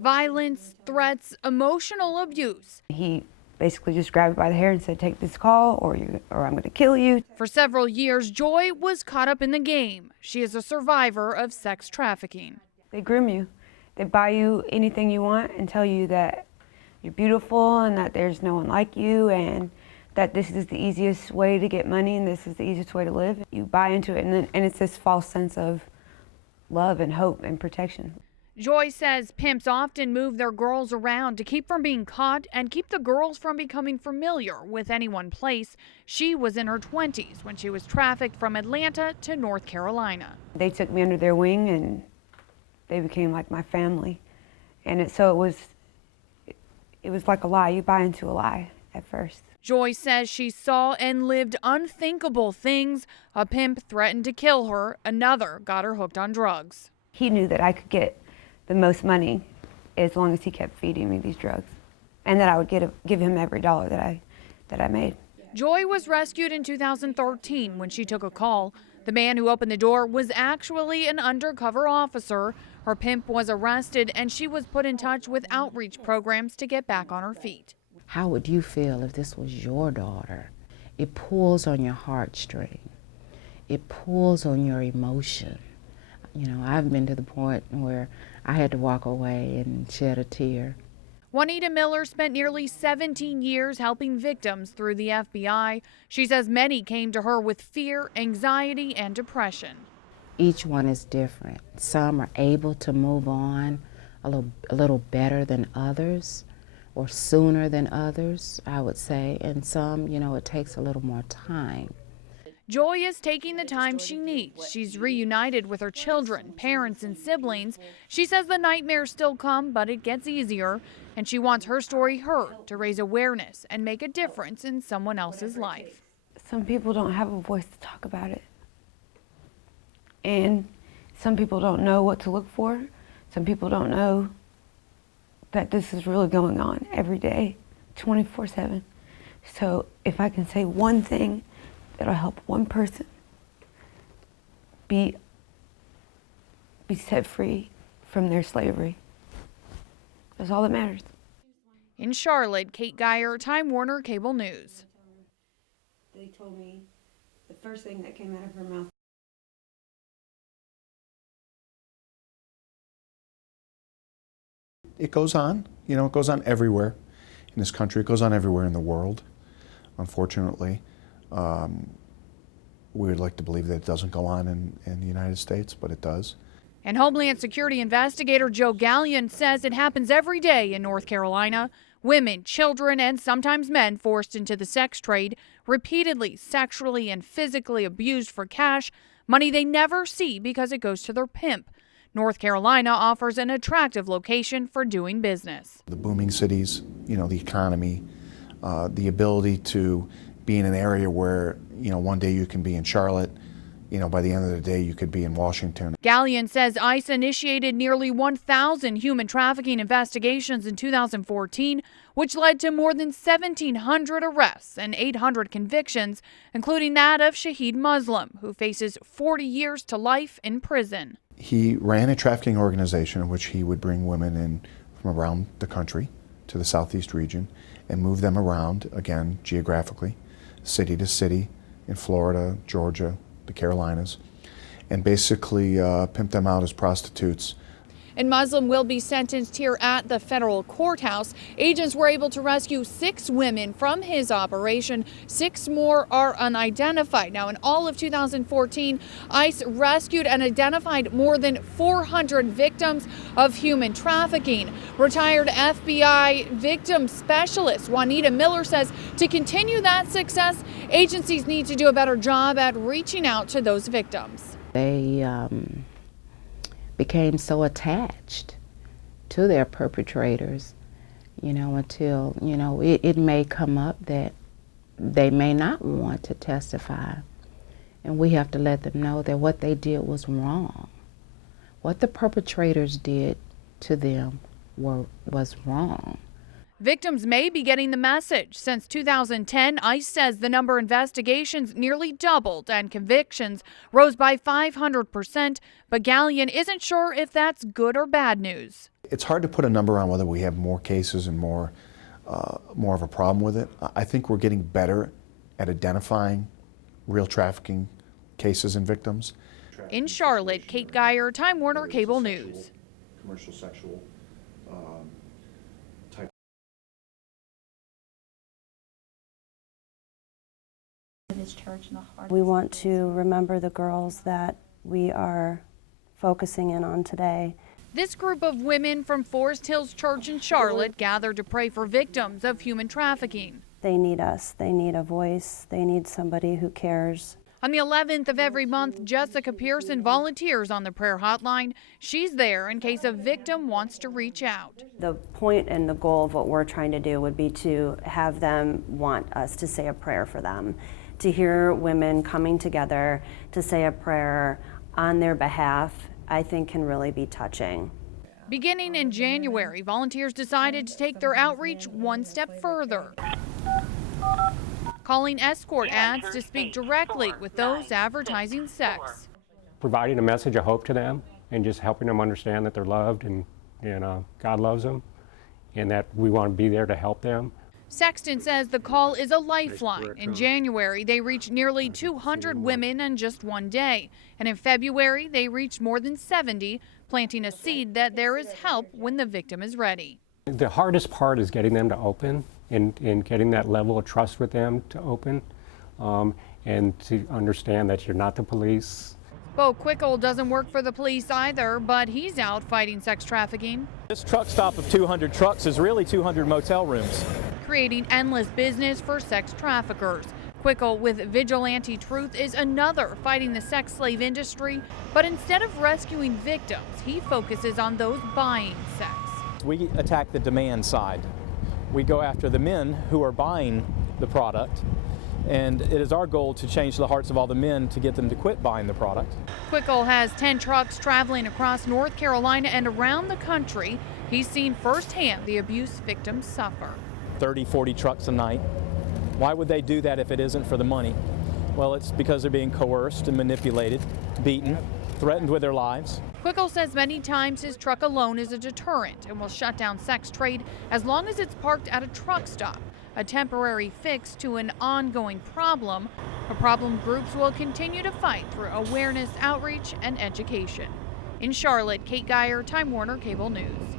Violence, threats, emotional abuse. He basically just grabbed me by the hair and said, "Take this call or I'm going to kill you." For several years, Joy was caught up in the game. She is a survivor of sex trafficking. They groom you. They buy you anything you want and tell you that you're beautiful and that there's no one like you and that this is the easiest way to get money and this is the easiest way to live. You buy into it and it's this false sense of love and hope and protection. Joy says pimps often move their girls around to keep from being caught and keep the girls from becoming familiar with any one place. She was in her 20s when she was trafficked from Atlanta to North Carolina. They took me under their wing and they became like my family. And it was like a lie. You buy into a lie at first. Joy says she saw and lived unthinkable things. A pimp threatened to kill her. Another got her hooked on drugs. He knew that I could get the most money as long as he kept feeding me these drugs, and that I would give him every dollar that I made. Joy was rescued in 2013 when she took a call. The man who opened the door was actually an undercover officer. Her pimp was arrested and she was put in touch with outreach programs to get back on her feet. How would you feel if this was your daughter? It pulls on your heartstring. It pulls on your emotion. You know, I've been to the point where I had to walk away and shed a tear. Juanita Miller spent nearly 17 years helping victims through the FBI. She says many came to her with fear, anxiety, and depression. Each one is different. Some are able to move on a little better than others, or sooner than others, I would say. And some, you know, it takes a little more time. Joy is taking the time she needs. She's reunited with her children, parents, and siblings. She says the nightmares still come, but it gets easier. And she wants her story heard to raise awareness and make a difference in someone else's life. Some people don't have a voice to talk about it. And some people don't know what to look for. Some people don't know that this is really going on every day, 24/7. So if I can say one thing that'll help one person be set free from their slavery, that's all that matters. In Charlotte, Kate Geyer, Time Warner Cable News. They told me the first thing that came out of her mouth. It goes on, you know, it goes on everywhere in this country. It goes on everywhere in the world, unfortunately. We would like to believe that it doesn't go on in the United States, but it does. And Homeland Security investigator Joe Gallion says it happens every day in North Carolina. Women, children, and sometimes men forced into the sex trade, repeatedly sexually and physically abused for cash, money they never see because it goes to their pimp. North Carolina offers an attractive location for doing business. The booming cities, you know, the economy, the ability to be in an area where, you know, one day you can be in Charlotte, you know, by the end of the day you could be in Washington. Gallion says ICE initiated nearly 1,000 human trafficking investigations in 2014, which led to more than 1,700 arrests and 800 convictions, including that of Shaheed Muslim, who faces 40 years to life in prison. He ran a trafficking organization in which he would bring women in from around the country to the southeast region and move them around, again, geographically, city to city, in Florida, Georgia, the Carolinas, and basically pimp them out as prostitutes. And Muslim will be sentenced here at the federal courthouse. Agents were able to rescue 6 women from his operation. 6 more are unidentified. Now, in all of 2014, ICE rescued and identified more than 400 victims of human trafficking. Retired FBI victim specialist Juanita Miller says to continue that success, agencies need to do a better job at reaching out to those victims. They became so attached to their perpetrators, you know, until, you know, it may come up that they may not want to testify. And we have to let them know that what they did was wrong. What the perpetrators did to them was wrong. Victims may be getting the message. Since 2010, ICE says the number of investigations nearly doubled and convictions rose by 500%, but Gallion isn't sure if that's good or bad news. It's hard to put a number on whether we have more cases and more of a problem with it. I think we're getting better at identifying real trafficking cases and victims. In Charlotte, Kate Geyer, Time Warner Cable News. Commercial sexual type. We want to remember the girls that we are focusing in on today. This group of women from Forest Hills Church in Charlotte gathered to pray for victims of human trafficking. They need us. They need a voice. They need somebody who cares. On the 11th of every month, Jessica Pearson volunteers on the prayer hotline. She's there in case a victim wants to reach out. The point and the goal of what we're trying to do would be to have them want us to say a prayer for them, to hear women coming together to say a prayer on their behalf, I think can really be touching. Beginning in January, volunteers decided to take their outreach one step further, calling escort ads to speak directly with those advertising sex. Providing a message of hope to them and just helping them understand that they're loved and God loves them and that we want to be there to help them. Sexton says the call is a lifeline. In January, they reached nearly 200 women in just one day. And in February, they reached more than 70, planting a seed that there is help when the victim is ready. The hardest part is getting them to open and getting that level of trust with them to open and to understand that you're not the police. Bo Quickle doesn't work for the police either, but he's out fighting sex trafficking. This truck stop of 200 trucks is really 200 motel rooms. Creating endless business for sex traffickers. Quickle with Vigilante Truth is another fighting the sex slave industry, but instead of rescuing victims, he focuses on those buying sex. We attack the demand side. We go after the men who are buying the product, and it is our goal to change the hearts of all the men to get them to quit buying the product. Quickle has 10 trucks traveling across North Carolina and around the country. He's seen firsthand the abuse victims suffer. 30, 40 trucks a night. Why would they do that if it isn't for the money? Well, it's because they're being coerced and manipulated, beaten, threatened with their lives. Quickle says many times his truck alone is a deterrent and will shut down sex trade as long as it's parked at a truck stop, a temporary fix to an ongoing problem, a problem groups will continue to fight through awareness, outreach, and education. In Charlotte, Kate Geyer, Time Warner Cable News.